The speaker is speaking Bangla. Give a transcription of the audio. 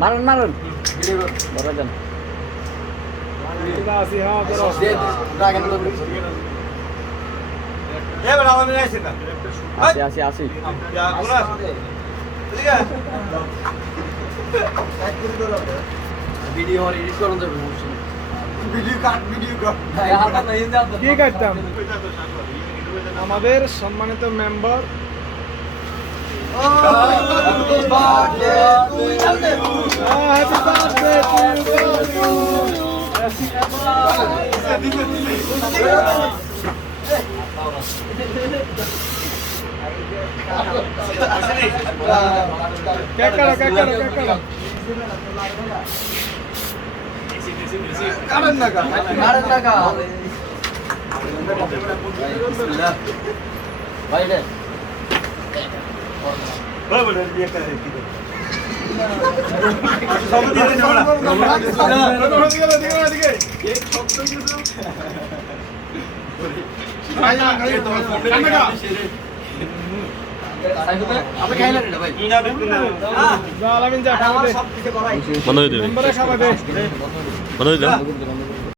মারুন মারুন বড় যান আসি আসি ভিডিও এডিট করুন যাবে কি কাটতাম আমাদের সম্মানিত মেম্বার কারণ না ভাই রে বন্ধ করে দেবে